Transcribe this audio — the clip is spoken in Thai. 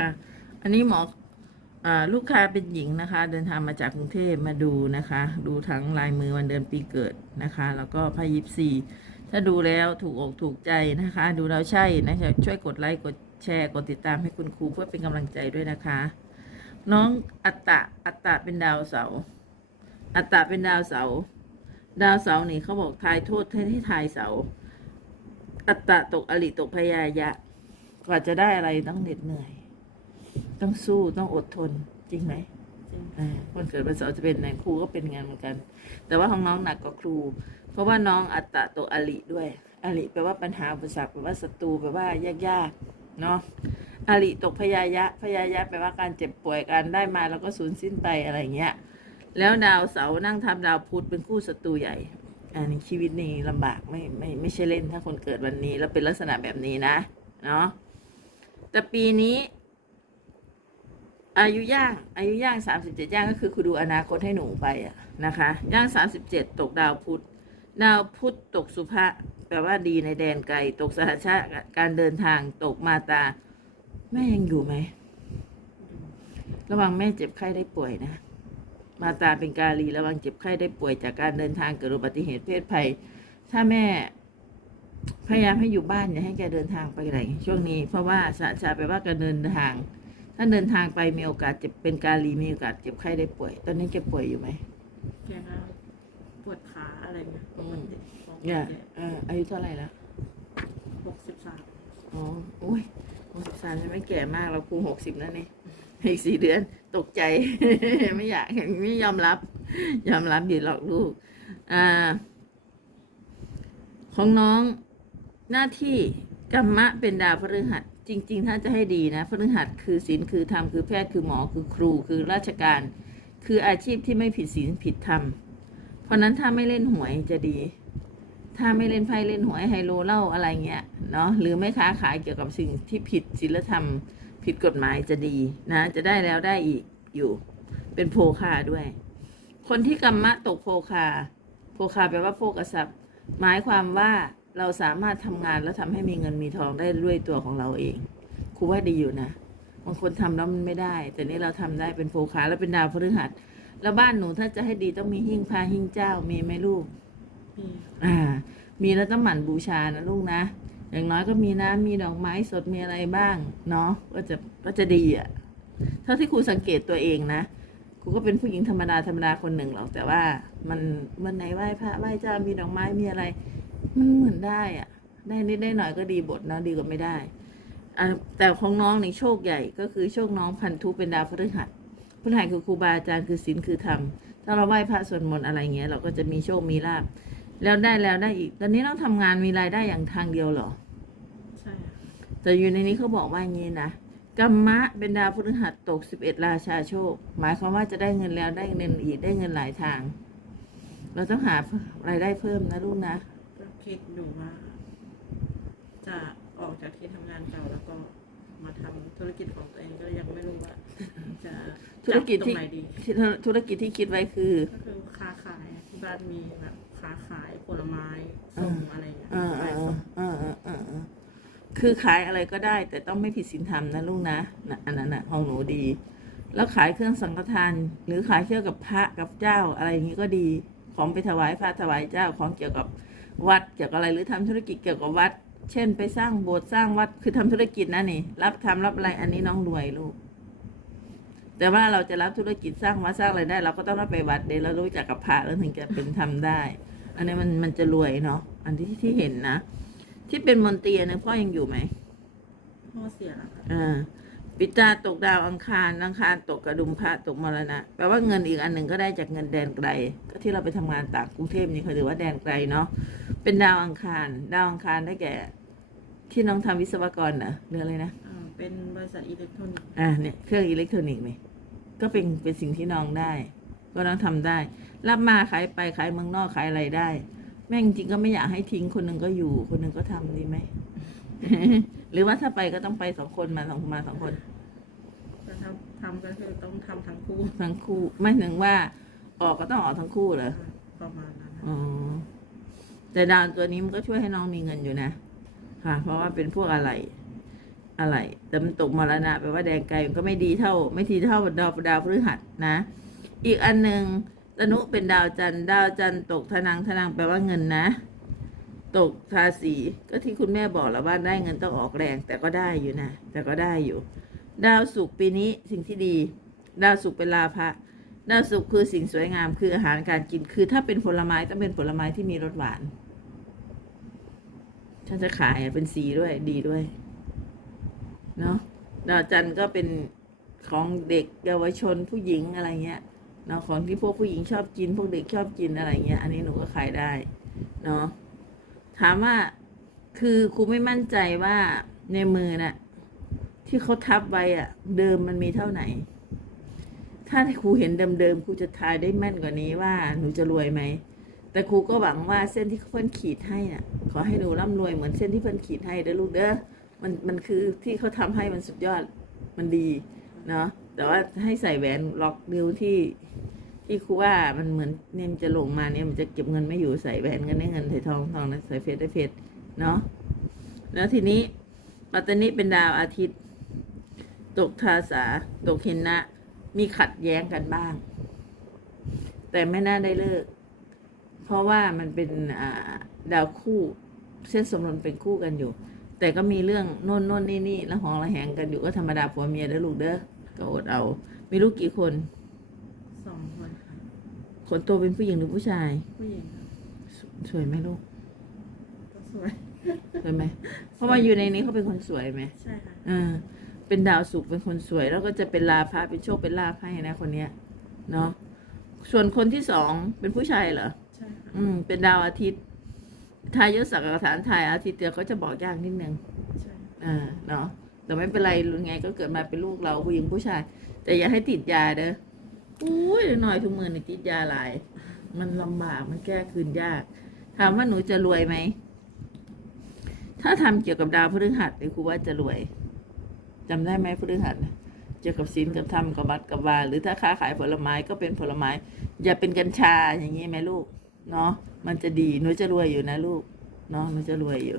ค่ะอันนี้หมออลูกค้าเป็นหญิงนะคะ เดินทางมาจากกรุงเทพมาดูนะคะ ดูทั้งลายมือวันเดือนปีเกิดนะคะ แล้วก็พายิปซีถ้าดูแล้วถูกอกถูกใจนะคะ ดูแล้วใช่นะคะช่วยกดไลค์กดแชร์กดติดตามให้คุณครูเพื่อเป็นกำลังใจด้วยนะคะ น้องอัตตะอัตตะเป็นดาวเสาอัตตะเป็นดาวเสาดาวเสานี่เขาบอกทายโทษให้ทายเสาอัตตะตกอริตกพยายะกว่าจะได้อะไรต้องเหน็ดเหนื่อย ต้องสู้ต้องอดทนจริงไหมจริงอ่าคนเกิดวันเสาร์จะเป็นไหนครูก็เป็นงานเหมือนกัน แต่ว่าของน้องหนักกว่าครู เพราะว่าน้องอัตตะตัวอริด้วยอริแปลว่าปัญหาอุปสรรคแปลว่าศัตรูแปลว่ายากๆเนาะอริตกพยายะพยายะแปลว่าการเจ็บป่วยการได้มาแล้วก็สูญสิ้นไปอะไรอย่างเงี้ย แล้วดาวเสาร์นั่งทับดาวพุธเป็นคู่ศัตรูใหญ่ อันนี้ชีวิตนี่ลำบากไม่ไม่ไม่ใช่เล่นถ้าคนเกิดวันนี้ แล้วเป็นลักษณะแบบนี้นะ เนาะแต่ปีนี้ อายุย่างอายุย่างสามสิบเจ็ดย่างก็คือคุณดูอนาคตให้หนูไปอะนะคะ ย่างสามสิบเจ็ดตกดาวพุธดาวพุธตกสุภะแปลว่าดีในแดนไกล ตกสหชาติการเดินทางตกมาตา แม่ยังอยู่ไหม ระวังแม่เจ็บไข้ได้ป่วยนะ มาตาเป็นกาลีระวังเจ็บไข้ได้ป่วยจากการเดินทางเกิดอุบัติเหตุเพศภัย ถ้าแม่พยายามให้อยู่บ้านอย่าให้แกเดินทางไปไหนช่วงนี้ เพราะว่าสหชาติแปลว่าการเดินทาง ถ้าเดินทางไปมีโอกาสเจ็บเป็นกาลีมีโอกาสเจ็บไข้ได้ป่วย ตอนนี้แกป่วยอยู่ไหมแกก็ปวดขาอะไรเงี้ยปกติของเนี่ยแกเอออายุเท่าไหร่แล้วหกสิบสามอ๋อโอ้ยหกสิบสามยังไม่แก่มากเราครูหกสิบแล้วนี่อีกสี่เดือนตกใจ ไม่อยากไม่ยอมรับ ยอมรับอยู่หรอกลูก อ่า ของน้องหน้าที่กรรมะเป็นดาวพฤหัส จริง ๆ ถ้าจะให้ดีนะพฤหัสคือศีลคือธรรมคือแพทย์คือหมอคือครูคือราชการ คืออาชีพที่ไม่ผิดศีลผิดธรรม เพราะนั้นถ้าไม่เล่นหวยจะดี ถ้าไม่เล่นไพ่เล่นหวยไฮโลเล่าอะไรเงี้ยเนาะหรือไม่ค้าขายเกี่ยวกับสิ่งที่ผิดศีลธรรม ผิดกฎหมายจะดีนะ จะได้แล้วได้อีกอยู่ เป็นโภคาด้วย คนที่กรรมะตกโภคาโภคาแปลว่าโภกทรัพย์หมายความว่า เราสามารถทำงานแล้วทำให้มีเงินมีทองได้ด้วยตัวของเราเองครูว่าดีอยู่นะบางคนทำแล้วมันไม่ได้ แต่นี่เราทำได้เป็นโภคาแล้วเป็นดาวพฤหัสแล้วบ้านหนูถ้าจะให้ดีต้องมีหิ้งพระหิ้งเจ้ามีไหมลูกมีอ่า มีแล้วต้องหมั่นบูชานะลูกนะอย่างน้อยก็มีน้ำมีดอกไม้สดมีอะไรบ้างเนาะก็จะก็จะดีอะ่ะเท่าที่ครูสังเกตตัวเองนะครูก็เป็นผู้หญิงธรรมดาธรรมดาคนหนึ่งหรอกแต่ว่ามันวันไหนไหว้พระไหว้เจ้ามีดอกไม้มีอะไร มันเหมือนได้อะ่ะได้นิดได้หน่อยก็ดีบทเนาะดีกว่าไม่ได้อ่าแต่ของน้องในโชคใหญ่ก็คือโชคน้องพันธุเป็นดาวพฤหัสพฤหัสคือครูบาอาจารย์คือศีลคือธรรมถ้าเราไหว้พระสวดมนต์อะไรเงี้ย เราก็จะมีโชคมีลาภแล้วได้แล้วได้อีก ตอนนี้ต้องทำงานมีรายได้อย่างทางเดียวเหรอใช่ค่ะแต่อยู่ในนี้เขาบอกว่าอย่างนี้นะกรรมะเป็นดาวพฤหัสตกสิบเอ็ดราชาโชค หมายความว่าจะได้เงินแล้วได้เงินอีกได้เงินหลายทาง เราต้องหารายได้เพิ่มนะลูกนะก็ คิดอยู่ว่า จะออกจากที่ทำงานเก่าแล้วก็มาทำธุรกิจของตัวเองก็ยังไม่รู้ว่า จะธุรกิจจับตรที่ งไหนดีที่ธุรกิจที่คิดไว้คือ ก็คือค้าขายที่บ้านมีแบบค้าขายผลไม้ส่งอะไรเงี้ยเออเอขายอส่งเออเออเออเออคือขายอะไรก็ได้ แต่ต้องไม่ผิดศีลธรรมนะลูกนะนะอันนั้นนะของหนูดี แล้วขายเครื่องสังฆทาน หรือขายเกี่ยวกับพระกับเจ้าอะไรอย่างนี้ก็ดี ของไปถวายพระถวายเจ้าของเกี่ยวกับ วัดเกี่ยวกับอะไรหรือทำธุรกิจเกี่ยวกับวัด เช่น ไปสร้างโบสถ์สร้างวัดคือทำธุรกิจนะนี่ รับทำรับอะไรอันนี้น้องรวยลูก แต่ว่าเราจะรับธุรกิจสร้างวัดสร้างอะไรได้ เราก็ต้องรับไปวัดเดี๋ยวเรารู้จักกับพระแล้วถึงจะเป็นทำได้ อันนี้มันมันจะรวยเนาะอันที่ที่เห็นนะที่เป็นมนตรีอันนึงพ่อยังอยู่ไหมพ่อเสียแล้วค่ะอ่า ปิตาตกดาวอังคารอังคารตกกระดุมพระตกมรณะแปลว่าเงินอีกอันหนึ่งก็ได้จากเงินแดนไกล ก็ที่เราไปทำงานต่างกรุงเทพนี่เขาถือว่าแดนไกลเนาะเป็นดาวอังคาร ดาวอังคารได้แก่ ที่น้องทำวิศวกรเหรอหรืออะไรนะอ่าเป็นบริษัทอิเล็กทรอนิกส์อ่าเนี่ยเครื่องอิเล็กทรอนิกส์นี่ก็เป็นเป็นสิ่งที่น้องได้ ก็น้องทำได้ รับมาขายไปขายเมืองนอกขายอะไรได้ แม่งจริงก็ไม่อยากให้ทิ้งคนหนึ่งก็อยู่ คนหนึ่งก็ทำดีไหม หรือว่าถ้าไปก็ต้องไปสองคนมาสองมาสองคนแต่ทำทำก็คือต้องทำทั้งคู่ทั้งคู่ไม่ถึงว่า ออกก็ต้องออกทั้งคู่เหรอประมาณนั้นนะอ๋อแต่ดาวตัวนี้มันก็ช่วยให้น้องมีเงินอยู่นะค่ะ เพราะว่าเป็นพวกอะไร อะไร แต่มันตกมรณะแปลว่าแดงไกลมันก็ไม่ดีเท่า ไม่ดีเท่าดาวดาวพฤหัสนะ อีกอันหนึ่งตนุเป็นดาวจันทร์ดาวจันทร์ตกทนังทนังแปลว่าเงินนะ ตกทาสีก็ที่คุณแม่บอกแล้วว่าได้เงินต้องออกแรง แต่ก็ได้อยู่นะ แต่ก็ได้อยู่ ดาวศุกปีนี้สิ่งที่ดี ดาวศุกเป็นลาภะดาวศุกคือสิ่งสวยงามคืออาหารการกินคือถ้าเป็นผลไม้ต้องเป็นผลไม้ที่มีรสหวานฉันจะขายเป็นสีด้วยดีด้วยเนาะดาวจันทร์ก็เป็นของเด็กเยาวชนผู้หญิงอะไรเงี้ยเนาะของที่พวกผู้หญิงชอบกิน พวกเด็กชอบกินอะไรเงี้ย อันนี้หนูก็ขายได้เนาะ ถามว่าคือครูไม่มั่นใจว่าในมือน่ะ ที่เขาทับไว้อะเดิมมันมีเท่าไหร่ถ้าครูเห็นเดิมๆครูจะทายได้แม่นกว่านี้ว่าหนูจะรวยไหมแต่ครูก็หวังว่าเส้นที่เพื่อนขีดให้น่ะ ขอให้หนูร่ำรวยเหมือนเส้นที่เพื่อนขีดให้เด้อลูกเด้อมันมันคือที่เขาทำให้มันสุดยอดมันดี เนาะแต่ว่าให้ใส่แหวนล็อกนิ้วที่ ที่ครูว่ามันเหมือนเนี่ยมันจะลงมาเนี่ยมันจะเก็บเงินไม่อยู่ใส่แหวนเงินได้เงินใส่ทองทองนะใส่เพชรได้เพชรเนาะแล้วทีนี้ปัตตานีเป็นดาวอาทิตย์ ตกทาสาตกเห็นนะ มีขัดแย้งกันบ้าง แต่ไม่น่าได้เลิก เพราะว่ามันเป็นดาวคู่ เส้นสมรนเป็นคู่กันอยู่ แต่ก็มีเรื่องโน่นโน่นนี่นี่แล้วหองระแหงกันอยู่ก็ธรรมดาผัวเมียเด้อลูกเด้อก็อดเอา มีลูกกี่คน สองคนค่ะคนโตเป็นผู้หญิงหรือผู้ชาย ผู้หญิงค่ะสสวยไหมลูก ก็สวย สวยไหม เพราะว่าอยู่ในนี้เขาเป็นคนสวยไหมใช่ค่ะเออเป็นดาวสุขเป็นคนสวย แล้วก็จะเป็นลาภะเป็นโชคเป็นลาภให้นะคนเนี้ย เนาะ ส่วนคนที่สองเป็นผู้ชายเหรอ ใช่ค่ะ อืม เป็นดาวอาทิตย์ ทายศศักดิ์ฐานทายอาทิตย์เดียวเขาจะบอกยากนิดนึง ใช่ อ่าเนาะแต่ไม่เป็นไรรุนไงก็เกิดมาเป็นลูกเราผู้หญิงผู้ชาย แต่อย่าให้ติดยาเด้อ อุ้ยหน่อยทุกมือนี่ติดยาหลาย มันลำบากมันแก้คืนยาก ถามว่าหนูจะรวยไหม ถ้าทำเกี่ยวกับดาวพฤหัสเนี่ยครูว่าจะรวยจำได้ไหมพฤหัสเกี่ยวกับศีลกับธรรมกับบัตรกับวาหรือถ้าค้าขายผลไม้ก็เป็นผลไม้ อย่าเป็นกัญชาอย่างนี้ไหมลูก เนาะมันจะดีหนูจะรวยอยู่นะลูก เนาะหนูจะรวยอยู่